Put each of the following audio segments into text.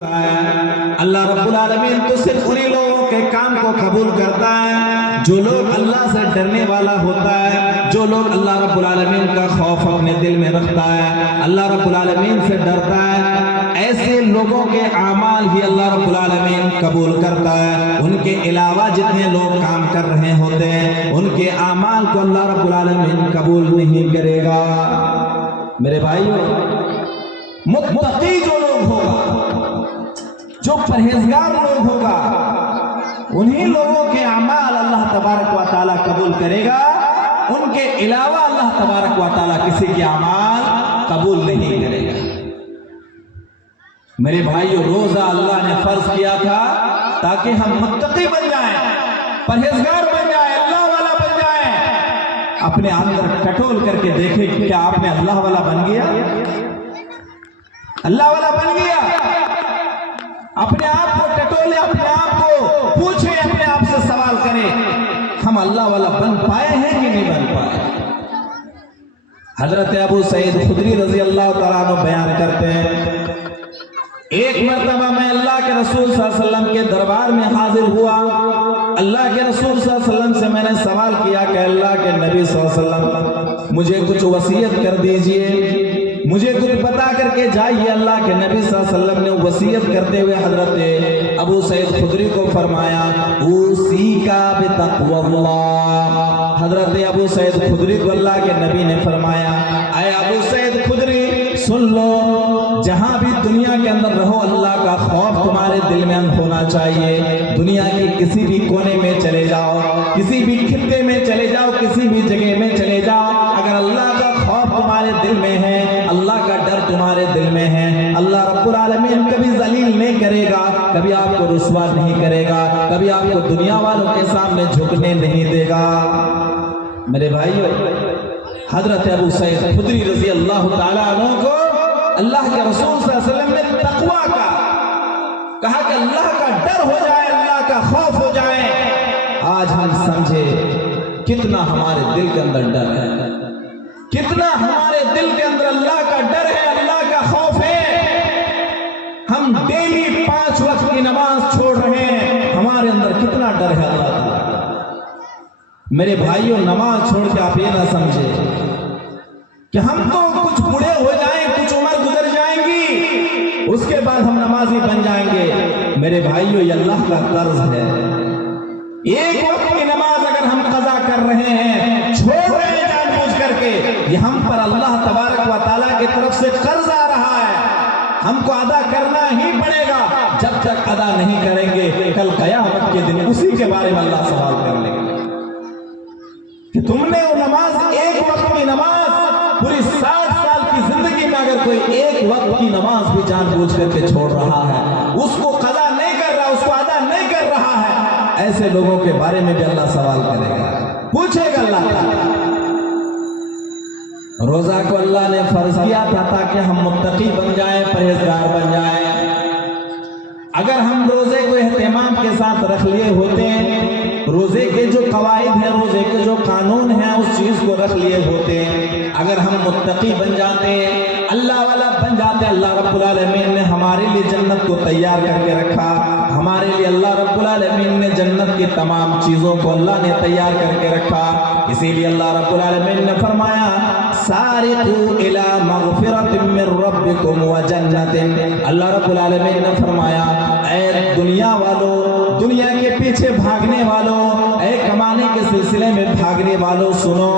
اللہ رب العالمین تو صرف انہی لوگوں کے کام کو قبول کرتا ہے جو لوگ اللہ سے ڈرنے والا ہوتا ہے، جو لوگ اللہ رب العالمین کا خوف اپنے دل میں رکھتا ہے، اللہ رب العالمین سے ڈرتا ہے، ایسے لوگوں کے اعمال ہی اللہ رب العالمین قبول کرتا ہے۔ ان کے علاوہ جتنے لوگ کام کر رہے ہوتے ہیں ان کے اعمال کو اللہ رب العالمین قبول نہیں کرے گا۔ میرے بھائیو، متقی جو لوگ ہوگا، جو پرہیزگار لوگ ہوگا، انہی لوگوں کے اعمال اللہ تبارک و تعالیٰ قبول کرے گا، ان کے علاوہ اللہ تبارک و تعالیٰ کسی کے اعمال قبول نہیں کرے گا۔ میرے بھائیو، روزہ اللہ نے فرض کیا تھا تاکہ ہم متقی بن جائیں، پرہیزگار بن جائیں، اللہ والا بن جائیں۔ اپنے اندر ٹٹول کر کے دیکھیں کہ کیا آپ نے اللہ والا بن گیا؟ اللہ والا بن گیا؟ اپنے آپ کو ٹٹولے، اپنے آپ کو پوچھیں، اپنے آپ سے سوال کریں، ہم اللہ والا بن پائے ہیں کہ نہیں بن پائے؟ حضرت ابو سعید خدری رضی اللہ تعالیٰ عنہ بیان کرتے ہیں، ایک مرتبہ میں اللہ کے رسول صلی اللہ علیہ وسلم کے دربار میں حاضر ہوا۔ اللہ کے رسول صلی اللہ علیہ وسلم سے میں نے سوال کیا کہ اللہ کے نبی صلی اللہ علیہ وسلم مجھے کچھ وصیت کر دیجئے، مجھے کچھ بتا کر کے جائیے۔ اللہ کے نبی صلی اللہ علیہ وسلم نے وصیت کرتے ہوئے حضرت ابو سعید خدری کو فرمایا، اوصیکا بتقوی اللہ۔ حضرت ابو سعید خدری کو اللہ کے نبی نے فرمایا، اے ابو سعید خدری سن لو، جہاں بھی دنیا کے اندر رہو اللہ کا خوف تمہارے دل میں ہونا چاہیے۔ دنیا کے کسی بھی کونے میں چلے جاؤ، کسی بھی خطے میں چلے جاؤ، کسی بھی جگہ میں چلے جاؤ، اگر اللہ کا خوف تمہارے دل میں ہے، اللہ کا ڈر تمہارے دل میں ہے، اللہ رب العالمین کبھی ذلیل نہیں کرے گا، کبھی آپ کو رسوا نہیں کرے گا، کبھی آپ کو دنیا والوں کے سامنے جھکنے نہیں دے گا۔ میرے بھائیو، حضرت ابو سعید خدری رضی اللہ تعالیٰ عنہ کو اللہ کے رسول صلی اللہ علیہ وسلم نے تقوی کا کہا کہ اللہ کا ڈر ہو جائے، اللہ کا خوف ہو جائے۔ آج ہم سمجھے کتنا ہمارے دل کے اندر ڈر ہے، کتنا ہمارے دل کے اندر اللہ کا ڈر ہے، اللہ کا خوف ہے۔ ہم ڈیلی 5 وقت کی نماز چھوڑ رہے ہیں، ہمارے اندر کتنا ڈر ہے اللہ تعالیٰ کا۔ میرے بھائیوں، نماز چھوڑ کے آپ یہ نہ سمجھے کہ ہم تو کچھ بوڑھے ہو جائیں، کچھ عمر گزر جائیں گی، اس کے بعد ہم نمازی بن جائیں گے۔ میرے بھائیوں، یہ اللہ کا قرض ہے۔ ایک وقت کی نماز اگر ہم قضا کر رہے ہیں، چھوڑ رہے ہیں جان بوجھ کر کے، یہ ہم پر اللہ تبارک و تعالیٰ کی طرف سے قرض آ رہا ہے، ہم کو ادا کرنا ہی پڑے گا۔ جب تک ادا نہیں کریں گے، کل قیامت کے دن اسی کے بارے میں اللہ سوال کر لیں گے کہ تم نے وہ نماز، ایک وقت کی نماز، پوری 60 سال کی زندگی میں اگر کوئی ایک وقت کی نماز بھی جان بوجھ کر کے چھوڑ رہا ہے، اس کو قضا نہیں کر رہا، اس کو ادا نہیں کر رہا ہے، ایسے لوگوں کے بارے میں بھی اللہ سوال کرے گا، پوچھے گا اللہ تعالیٰ۔ روزہ کو اللہ نے فرض کیا تھا تاکہ ہم متقی بن جائیں، پرہیزگار بن جائیں۔ اگر ہم روزے کو اہتمام کے ساتھ رکھ لیے ہوتے ہیں، روزے کے جو قواعد ہیں، روزے کے جو قانون ہیں، اس چیز کو رکھ لیے ہوتے ہیں، اگر ہم متقی بن جاتے ہیں، اللہ والا بن جاتے، اللہ رب العالمین نے ہمارے لیے جنت کو تیار کر کے رکھا، ہمارے لیے اللہ رب العالمین نے جنت کی تمام چیزوں کو اللہ نے تیار کر کے رکھا۔ اسی لیے اللہ رب العالمین نے فرمایا، سارقوا الی مغفرۃ من ربکم وجنۃ۔ اللہ رب العالمین نے فرمایا، اے دنیا والوں، دنیا کے پیچھے بھاگنے والوں، اے کمانے کے سلسلے میں بھاگنے والوں، سنو،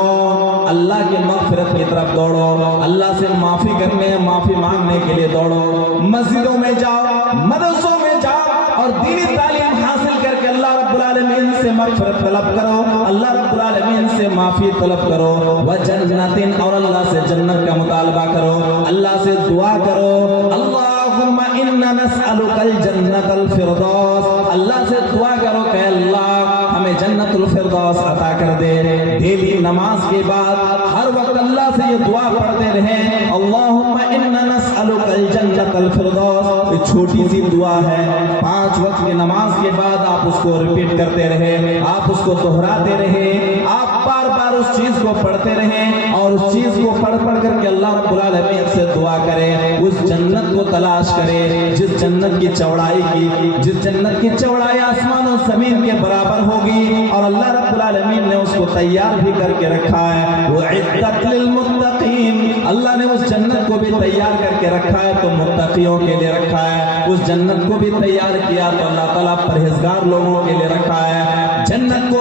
اللہ کی مغفرت کی طرف دوڑو، اللہ سے معافی کرنے، معافی مانگنے کے لیے دوڑو، مسجدوں میں جاؤ، مدرسوں میں جاؤ اور دینی تعلیم حاصل کر کے اللہ رب العالمین سے مغفرت طلب کرو، اللہ رب العالمین سے معافی طلب کرو، وجنۃ، اور اللہ سے جنت کا مطالبہ کرو، اللہ سے دعا کرو، اللہم انا نسألک الجنۃ الفردوس، اللہ سے دعا کرو کہ اللہ ہمیں جنت الفردوس عطا کر دے۔ ڈیلی نماز کے بعد ہر وقت اللہ سے یہ دعا پڑھتے رہیں، اللہم انا نسألک الجنۃ الفردوس۔ یہ چھوٹی سی دعا ہے، 5 وقت کی نماز کے بعد آپ اس کو ریپیٹ کرتے رہے، آپ اس کو دہراتے رہے، آپ بار بار اس چیز کو پڑھتے رہیں اور اس چیز کو پڑھ کر کے اللہ رب العالمین سے دعا کریں، اس جنت کو تلاش کریں جس جنت کی چوڑائی آسمان و زمین کے برابر ہوگی، اور اللہ رب العالمین نے اس کو تیار بھی کر کے رکھا ہے۔ وَعِدَّتْ لِلْمُتَّقِينَ، اللہ نے اس جنت کو بھی تیار کر کے رکھا ہے تو متقیوں کے لیے رکھا ہے، اس جنت کو بھی تیار کیا تو اللہ تعالیٰ پرہیزگار لوگوں کے لیے رکھا ہے، جنت کو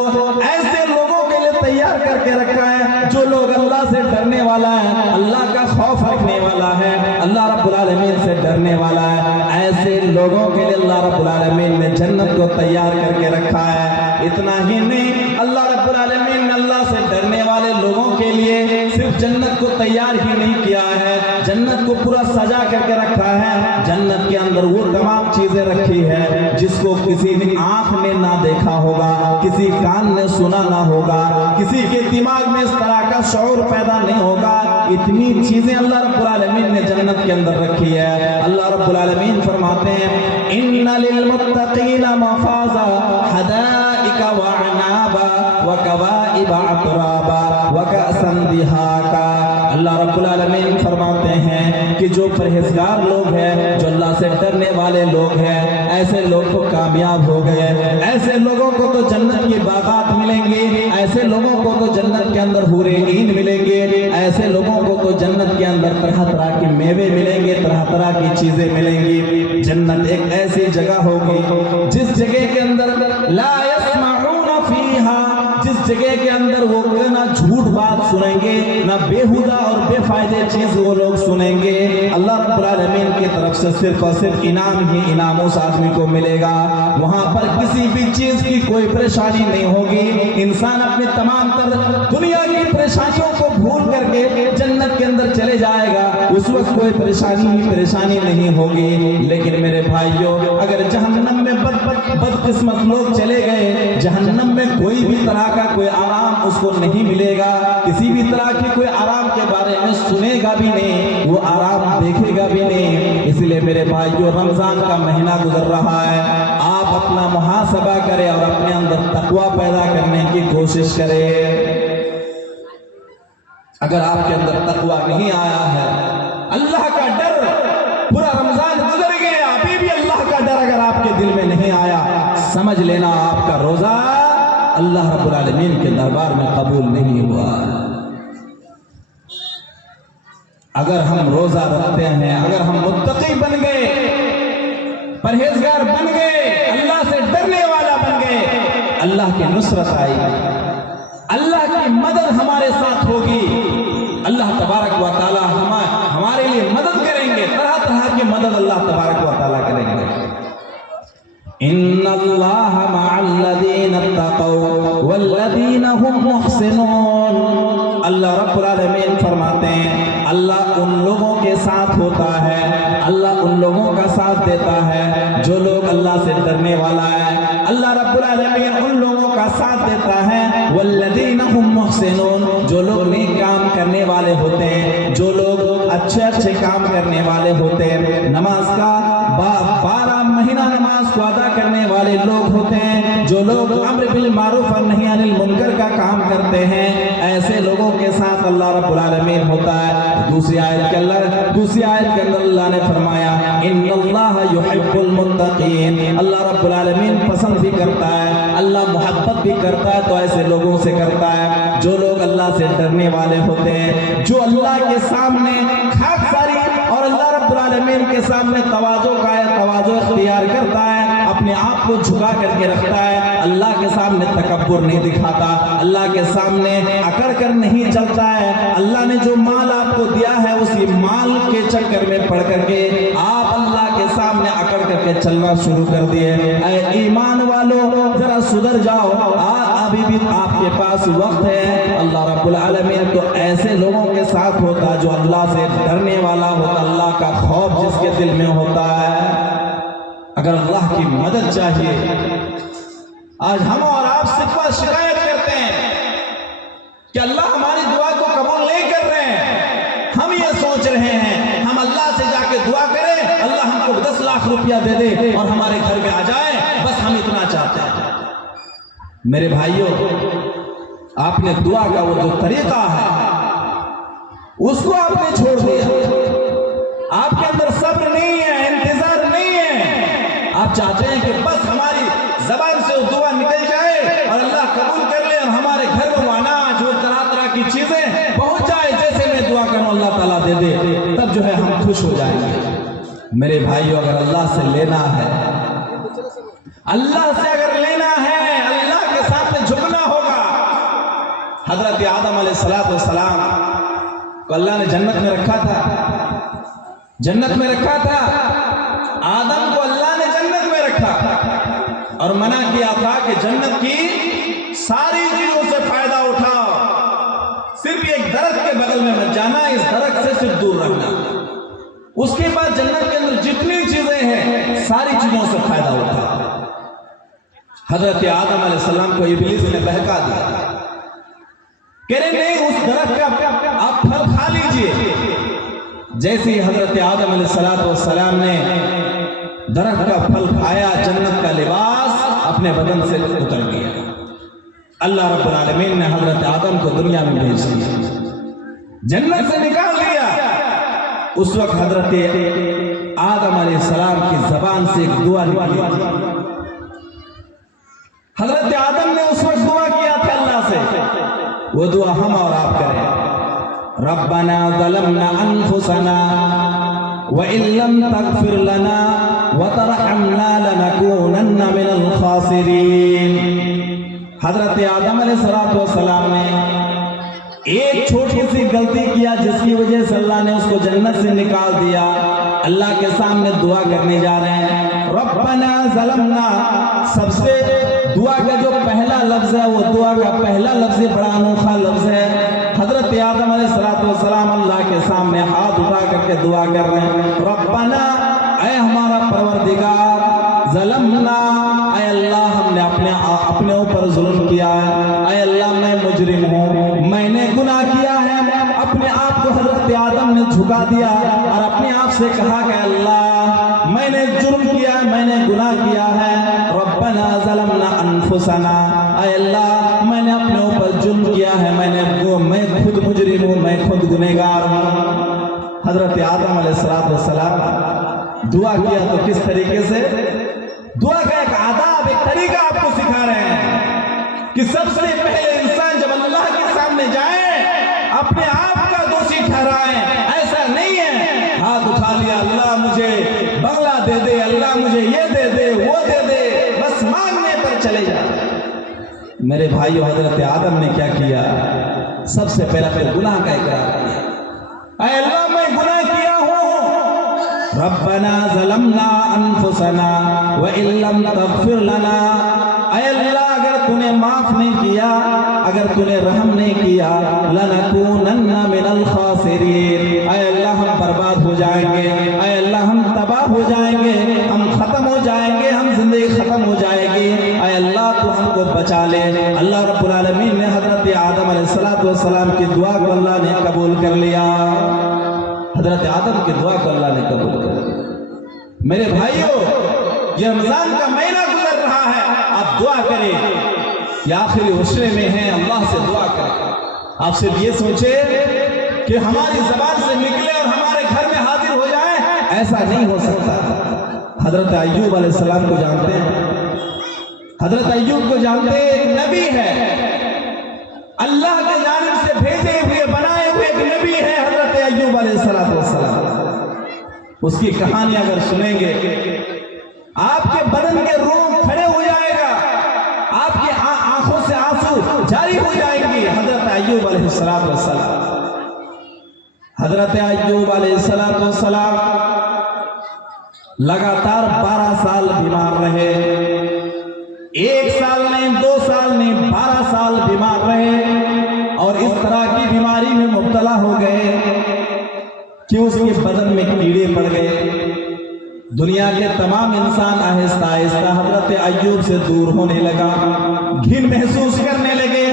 ایسے لوگوں کے لیے تیار کر کے رکھا ہے جو لوگ اللہ سے ڈرنے والا ہے، اللہ کا خوف رکھنے والا ہے، اللہ رب العالمین سے ڈرنے والا ہے، ایسے لوگوں کے لیے اللہ رب العالمین نے جنت کو تیار کر کے رکھا ہے۔ اتنا ہی نہیں، اللہ رب العالمین نے اللہ سے ڈرنے والے لوگوں کے لیے صرف جنت کو تیار ہی نہیں کیا ہے، جنت کو پورا سجا کر کے رکھا ہے۔ جنت کے اندر وہ تمام چیزیں رکھی ہے جس کو کسی نے آنکھ نے نہ دیکھا ہوگا، کسی کان نے سنا نہ ہوگا، کسی کے دماغ میں اس طرح کا شعور پیدا نہیں ہوگا، اتنی چیزیں اللہ رب العالمین نے جنت کے اندر رکھی ہے۔ اللہ رب العالمین فرماتے ہیں ان للمتقین مفازا حدائق وعنابا وکواعب اترابا وکأسا دہاقا۔ اللہ رب العالمین فرماتے ہیں کہ جو پرہیزگار لوگ ہیں، جو اللہ سے ڈرنے والے لوگ ہیں، ایسے لوگ تو کامیاب ہو گئے، ایسے لوگوں کو تو جنت کی باغات ملیں گے، ایسے لوگوں کو تو جنت کے اندر حور عین ملیں گے، ایسے لوگوں کو تو جنت کے اندر طرح طرح کے میوے ملیں گے، طرح طرح کی چیزیں ملیں گی۔ جنت ایک ایسی جگہ ہوگی جس جگہ کے اندر لا یسمعون فیہا، جس جگہ کے اندر وہ نہ جھوٹ بات سنیں گے، نہ بیہودہ اور بے فائدے چیز وہ لوگ سنیں گے۔ اللہ رب العالمین کی طرف سے صرف اور صرف انعام ہی انعام اس آدمی کو ملے گا، وہاں پر کسی بھی چیز کی کوئی پریشانی نہیں ہوگی۔ انسان اپنے تمام تر دنیا کی پریشانیوں کو بھول کر کے جنت کے اندر چلے جائے گا، اس وقت کوئی پریشانی نہیں ہوگی۔ لیکن میرے بھائیوں، اگر جہنم میں بدقسمت لوگ چلے گئے، جہنم میں کوئی بھی طرح کا کوئی آرام اس کو نہیں ملے گا، کسی بھی طرح کی کوئی آرام کے بارے میں سنے گا بھی نہیں، وہ آرام دیکھے گا بھی نہیں۔ اس لیے میرے بھائیوں، رمضان کا مہینہ گزر رہا ہے، آپ اپنا محاسبہ کریں اور اپنے اندر تقوی پیدا کرنے کی کوشش کریں۔ اگر آپ کے اندر تقوی نہیں آیا ہے، اللہ کا ڈر، پورا رمضان گزر گیا ابھی بھی اللہ کا ڈر اگر آپ کے دل میں نہیں آیا، سمجھ لینا آپ کا روزہ اللہ رب العالمین کے دربار میں قبول نہیں ہوا۔ اگر ہم روزہ رکھتے ہیں، اگر ہم متقی بن گئے، پرہیزگار بن گئے، اللہ سے ڈرنے والا بن گئے، اللہ کی نصرت آئے گی، اللہ کی مدد ہمارے ساتھ ہوگی، اللہ تبارک و تعالی ہمارے لیے مدد کریں گے، طرح طرح کی مدد اللہ تبارک و تعالی کریں گے۔ ان اللہ مع الذین اتقوا والذین هم محسنون۔ اللہ رب العالمین فرماتے ہیں اللہ ان لوگوں کے ساتھ ہوتا ہے، اللہ ان لوگوں کا ساتھ دیتا ہے جو لوگ اللہ سے ڈرنے والا ہے، اللہ رب العالمین ان لوگوں کا ساتھ دیتا ہے۔ والذین هم محسنون، جو لوگ نیک کام کرنے والے ہوتے ہیں، جو لوگ اچھے کام کرنے والے ہوتے ہیں، نماز کا 12 مہینہ نماز کو ادا کرنے والے لوگ ہوتے ہیں، جو لوگ امر بالمعروف اور نہی عن المنکر کا کام کرتے ہیں، ایسے لوگوں کے ساتھ اللہ رب العالمین ہوتا ہے۔ دوسری آیت کے اندر اللہ نے فرمایا ان اللہ یحب المتقین، اللہ رب العالمین پسند بھی کرتا ہے، اللہ محبت بھی کرتا ہے تو ایسے لوگوں سے کرتا ہے جو لوگ اللہ سے ڈرنے والے ہوتے ہیں، جو اللہ کے سامنے خاکساری اور اللہ رب العالمین کے سامنے تواضع اختیار کرتا ہے، اپنے آپ کو جھکا کر کے رکھتا ہے، اللہ کے سامنے تکبر نہیں دکھاتا، اللہ کے سامنے اکڑ کر نہیں چلتا ہے۔ اللہ نے جو مال آپ کو دیا ہے اسی مال کے چکر میں پڑ کر کے آپ اللہ کے سامنے اکڑ کر کے چلنا شروع کر دیے۔ اے ایمان والو، ذرا سدھر جاؤ، ابھی بھی آپ کے پاس وقت ہے۔ اللہ رب العالمین تو ایسے لوگوں کے ساتھ ہوتا جو اللہ سے ڈرنے والا ہوتا، اللہ کا خوف جس کے دل میں ہوتا ہے۔ اگر اللہ کی مدد چاہیے، آج ہم اور آپ صرف شکایت کرتے ہیں کہ اللہ ہماری دعا کو قبول نہیں کر رہے ہیں، ہم یہ سوچ رہے ہیں ہم اللہ سے جا کے دعا کریں، اللہ ہم کو 10 لاکھ روپیہ دے دے اور ہمارے گھر میں آ جائے، بس ہم اتنا چاہتے ہیں۔ میرے بھائیوں، آپ نے دعا کا وہ جو طریقہ ہے اس کو آپ نے چھوڑ دیا. آپ کے اندر صبر نہیں ہے, انتظار نہیں ہے. آپ چاہتے ہیں کہ بس ہماری زبان سے وہ دعا نکل جائے اور اللہ قبول کر لے اور ہمارے گھر میں وہ اناج, وہ طرح طرح کی چیزیں پہنچ جائے, جیسے میں دعا کروں اللہ تعالیٰ دے دے, تب جو ہے ہم خوش ہو جائیں گے. میرے بھائیو, اگر اللہ سے لینا ہے, اللہ سے اگر لینا ہے, اللہ کے سامنے جھکنا ہوگا. حضرت آدم علیہ السلام کو اللہ نے جنت میں رکھا تھا, جنت میں رکھا تھا. آدم کو اللہ نے جنت میں رکھا اور منع کیا تھا کہ جنت کی ساری چیزوں سے فائدہ اٹھاؤ, صرف ایک درخت کے بغل میں مت جانا, اس درخت سے صرف دور رہنا. اس کے بعد جنت کے اندر جتنی چیزیں ہیں ساری چیزوں سے فائدہ اٹھاؤ. حضرت آدم علیہ السلام کو ابلیس نے بہکا دیا, کہہ رہے نہیں اس درخت کا آپ پھل کھا لیجئے. جیسے ہی حضرت آدم علیہ السلام نے درخت کا پھل کھایا, جنت کا لباس اپنے بدن سے اتر گیا. اللہ رب العالمین نے حضرت آدم کو دنیا میں بھیج دیا, جنت سے نکال دیا. اس وقت حضرت آدم علیہ السلام کی زبان سے ایک دعا نکلی. حضرت آدم نے اس وقت دعا کیا تھا اللہ سے, وہ دعا ہم اور آپ کریں. ربنا ظلمنا انفسنا وان لم تغفر لنا وترحمنا لنكونن من الخاسرین. حضرت آدم علیہ السلام نے ایک چھوٹی سی غلطی کیا جس کی وجہ سے اللہ نے اس کو جنت سے نکال دیا. اللہ کے سامنے دعا کرنے جا رہے ہیں, ربنا ظلمنا. سب سے دعا کا جو پہلا لفظ ہے وہ دعا کا پہلا لفظ بڑا انوکھا لفظ ہے. حضرت آدم علیہ السلام اللہ کے سامنے ہاتھ اٹھا کر کے دعا کر رہے ہیں, ربنا, اے ہمارا پروردگار, ظلمنا, اے اللہ ہم نے اپنے اوپر ظلم کیا ہے, اے اللہ میں مجرم ہوں, میں نے گناہ کیا ہے. اپنے آپ کو حضرت آدم نے جھکا دیا اور اپنے آپ سے کہا کہ اللہ میں نے جرم کیا ہے, میں نے گناہ کیا ہے. ربنا ظلمنا انفسنا, اے اللہ میں نے اپنے اوپر جرم کیا ہے, میں خود مجرم ہوں, میں خود گنہگار ہوں. حضرت آدم علیہ السلام دعا کیا تو کس طریقے سے, دعا کا ایک آداب, ایک طریقہ آپ کو سکھا رہے ہیں کہ سب سے پہلے انسان جب اللہ کے سامنے جائے اپنے آپ کا دوشی ٹھہرائیں. ایسا نہیں ہے ہاتھ اٹھا لیا, اللہ مجھے بنگلہ دے دے, اللہ مجھے یہ دے دے, وہ دے دے, بس مانگنے پر چلے جا. میرے بھائیو, حضرت آدم نے کیا کیا, سب سے پہلا پھر گناہ کا اقرار کیا, اے اللہ میں گناہ کیا ہوں. ربنا ظلمنا انفسنا وان لم تغفر لنا, اے اللہ اگر تو نے معاف نہیں کیا, اگر تو نے رحم نہیں کیا, لنکونن من الخاسرین, اے اللہ ہم برباد ہو جائیں گے, اے اللہ ہم تباہ ہو جائیں گے, ہم ختم ہو جائیں گے, ہم زندگی ختم ہو جائے گی, اے اللہ تو ہم کو بچا لے. اللہ رب العالمین نے حضرت آدم علیہ السلام کی دعا کو اللہ نے قبول کر لیا. حضرت آدم کی دعا کو اللہ نے قبول کر لیا. میرے بھائیو, یہ رمضان کا مہینہ گزر رہا ہے, آپ دعا کریں کہ آخری عشرے میں ہیں, اللہ سے دعا کریں. آپ صرف یہ سوچے کہ ہماری زبان سے نکلے اور ہمارے گھر میں حاضر ہو جائے, ایسا نہیں ہو سکتا. حضرت ایوب علیہ السلام کو جانتے ہیں, حضرت ایوب کو جانتے ہیں, ایک نبی ہے, اللہ کے جانب سے بھیجے ہوئے بنائے ہوئے ایک نبی ہے حضرت ایوب علیہ السلام. اس کی کہانی اگر سنیں گے آپ کے بدن کے روم کھڑے ہو جائے گا, آپ کی آنکھوں سے آنسو جاری ہو جائیں گی. حضرت ایوب علیہ السلام, حضرت ایوب علیہ السلام لگاتار 12 سال بیمار رہے. 1 سال نہیں, 2 سال نہیں, 12 سال بیمار رہے اور اس طرح کی بیماری میں مبتلا ہو گئے کہ اس کے بدن میں کیڑے پڑ گئے. دنیا کے تمام انسان آہستہ آہستہ حضرت ایوب سے دور ہونے لگا, گھن محسوس کرنے لگے.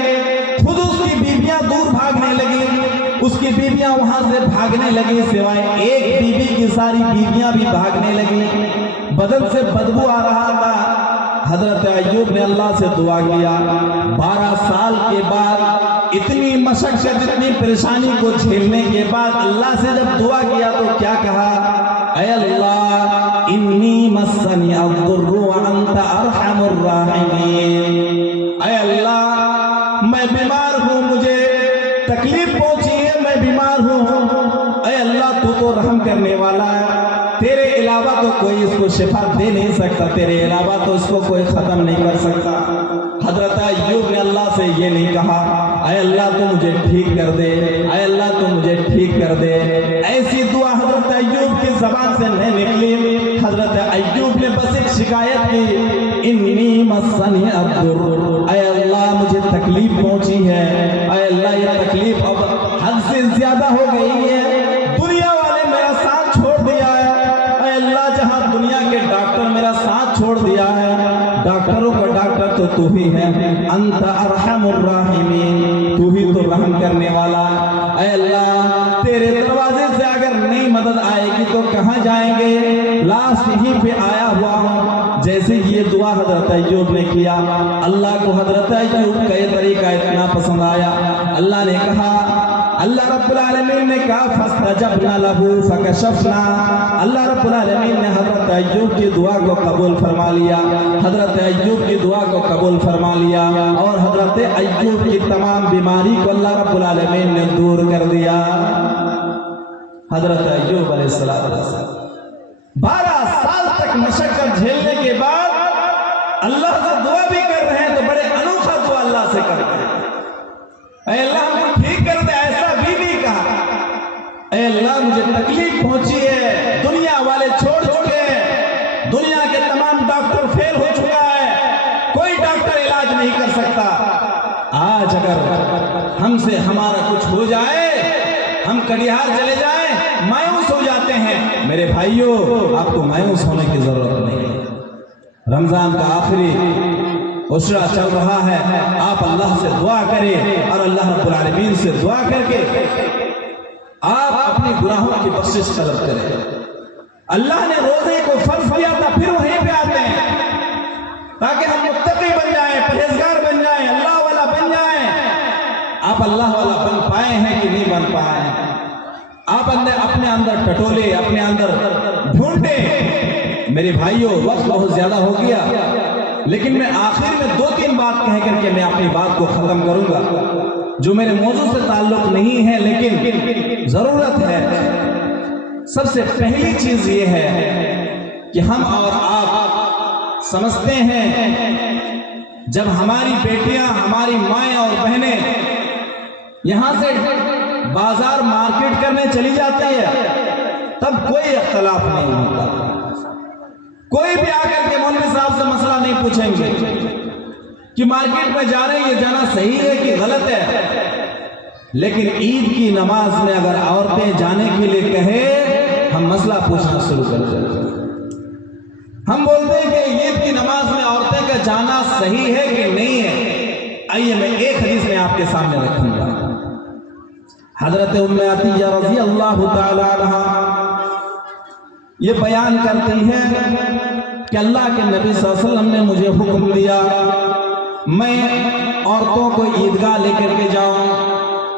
خود اس کی بیویاں دور بھاگنے لگی, اس کی بیویاں وہاں سے بھاگنے لگی, سوائے ایک بیوی کی ساری بیویاں بھی بھاگنے لگی. بدن سے بدبو آ رہا تھا. حضرت ایوب نے اللہ سے دعا کیا. 12 سال کے بعد اتنی مشقت اتنی پریشانی کو جھیلنے کے بعد اللہ سے جب دعا کیا تو کیا کہا؟ اے اللہ انی مسنی الضر وانت ارحم الراحمین. اے اللہ میں بیمار ہوں, مجھے تکلیف پہنچی ہے, میں بیمار ہوں. اے اللہ تو تو رحم کرنے والا ہے, تیرے علاوہ تو کوئی اس کو شفا دے نہیں سکتا, تیرے علاوہ تو اس کو کوئی ختم نہیں کر سکتا. حضرت ایوب نے اللہ سے یہ نہیں کہا اے اللہ تو مجھے ٹھیک کر دے, اے اللہ تو مجھے ٹھیک کر دے. ایسی دعا حضرت ایوب کی زبان سے نہیں نکلی. حضرت ایوب نے بس ایک شکایت کی, انی مسنی الضر, اے اللہ مجھے تکلیف پہنچی ہے, اے اللہ یہ تکلیف اب حد سے زیادہ ہو گئی ہے, دنیا والے میرا ساتھ چھوڑ دیا ہے. اے اللہ جہاں دنیا کے ڈاکٹر میرا ساتھ چھوڑ دیا ہے, ڈاکٹروں کا ڈاکٹر تو تو ہی ہے, انت ارحم الراحمین, تو ہی تو رحم کرنے والا. اے اللہ تیرے دروازے سے اگر نہیں مدد آئے گی تو کہاں جائیں گے؟ لاسٹ ہی پہ آیا ہوا ہوں. جیسے یہ دعا حضرت ایوب نے کیا, اللہ کو حضرت ایوب کا یہ طریقہ اتنا پسند آیا. اللہ نے کہا, اللہ رب العالمین نے کہا فاستجبنا له فکشفنا. اللہ رب العالمین نے حضرت ایوب کی دعا کو قبول فرما لیا, حضرت ایوب کی دعا کو قبول فرما لیا, اور حضرت ایوب کی تمام بیماری کو اللہ رب العالمین نے دور کر دیا. حضرت ایوب علیہ السلام 12 سال تک مشقت جھیلنے کے بعد اللہ سے دعا بھی کر رہے ہیں تو بڑے انوکھا دعا اللہ سے کرتے ہیں. اے اللہ ہم کو ٹھیک کر دے, ایسا بھی نہیں کہا اے اللہ مجھے تکلیف پہنچی ہے, دنیا والے چھوڑ چکے ہیں, دنیا کے تمام ڈاکٹر فیل ہو چکا ہے, کوئی ڈاکٹر علاج نہیں کر سکتا. آج اگر ہم سے ہمارا کچھ ہو جائے, ہم کٹیہار چلے جائیں, مایوس ہو جاتے ہیں. میرے بھائیوں آپ کو مایوس ہونے کی ضرورت نہیں ہے. رمضان کا آخری عشرہ چل رہا ہے, آپ اللہ سے دعا کریں اور اللہ رب العالمین سے دعا کر کے آپ اپنی گناہوں کی بخشش طلب کریں. اللہ نے روزے کو فرض کیا تھا, پھر وہیں پہ آتے ہیں تاکہ ہم متقی بن جائیں, پرہیزگار بن جائیں, اللہ والا بن جائیں. آپ اللہ والا بن پائے ہیں کہ نہیں بن پائے ہیں؟ آپ اپنے اندر ٹٹولے, اپنے اندر ڈھونڈے. میرے بھائیوں وقت بہت زیادہ ہو گیا, لیکن میں آخر میں 2-3 بات کہہ کر کے میں اپنی بات کو ختم کروں گا, جو میرے موضوع سے تعلق نہیں ہے لیکن ضرورت ہے. سب سے پہلی چیز یہ ہے کہ ہم اور آپ سمجھتے ہیں جب ہماری بیٹیاں, ہماری مائیں اور بہنیں یہاں سے بازار مارکیٹ کرنے چلی جاتی ہے تب کوئی اختلاف نہیں ہوتا, کوئی بھی آ کر کے مولوی صاحب سے مسئلہ نہیں پوچھیں گے کہ مارکیٹ میں جا رہے ہیں, یہ جانا صحیح ہے کہ غلط ہے. لیکن عید کی نماز میں اگر عورتیں جانے کے لیے کہے, ہم مسئلہ پوچھنا شروع کر دیتے ہیں. ہم بولتے ہیں کہ عید کی نماز میں عورتیں کا جانا صحیح ہے کہ نہیں ہے. آئیے میں ایک حدیث میں آپ کے سامنے رکھوں گا. حضرت ام عطیہ رضی اللہ تعالی عنہا یہ بیان کرتی ہے کہ اللہ کے نبی صلی اللہ علیہ وسلم نے مجھے حکم دیا میں عورتوں کو عیدگاہ لے کر کے جاؤں,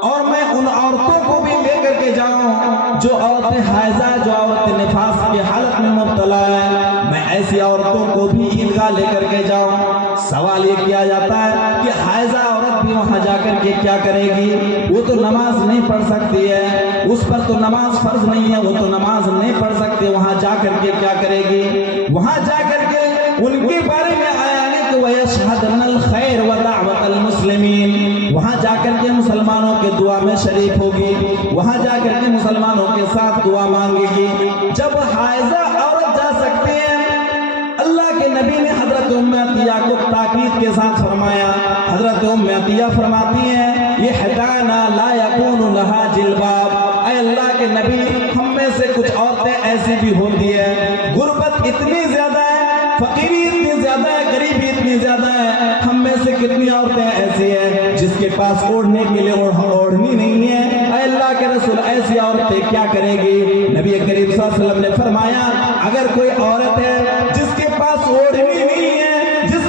اور میں ان عورتوں کو بھی لے کر کے جاؤں جو عورتیں حائضہ, جو عورتیں نفاس کی حالت میں مبتلا ہے, میں ایسی عورتوں کو بھی عیدگاہ لے کر کے جاؤں. سوال یہ کیا جاتا ہے کہ حائضہ عورت بھی وہاں جا کر کے کیا کرے گی؟ وہ تو نماز نہیں پڑھ سکتی ہے, اس پر تو نماز فرض نہیں ہے, وہ تو نماز نہیں پڑھ سکتی, وہاں جا کر کے کیا کرے گی؟ وہاں جا کر کے ان کے بارے میں آیا ہے کہ وَيَشْهَدْنَ الْخَيْرَ وَدَعْوَةَ الْمُسْلِمِينَ, وہاں جا کر کے مسلمانوں کے دعا میں شریک ہوگی, وہاں جا کر کے مسلمانوں کے ساتھ دعا مانگے گی. جب حائضہ عورت جا سکتے ہیں, اللہ کے نبی نے حضرت ام عطیہ کو تاکید کے ساتھ فرمایا. حضرت ام عطیہ فرماتی ہیں یہ حدانا لا یکون لہا جلباب, اے اللہ کے نبی ہم میں سے کچھ عورتیں ایسی بھی ہوتی ہیں, غربت اتنی زیادہ ہے, فقیری اتنی زیادہ ہے, غریبی اتنی زیادہ ہے, ہم میں سے کتنی عورتیں ایسی ہیں جس کے پاس اوڑھنے کے لیے اوڑھنی نہیں ہے. اے اللہ کے رسول ایسی عورتیں کیا کرے گی؟ نبی کریم صلی اللہ علیہ وسلم نے فرمایا اگر کوئی عورت ہے جس کے پاس اوڑھنی نہیں ہے, جس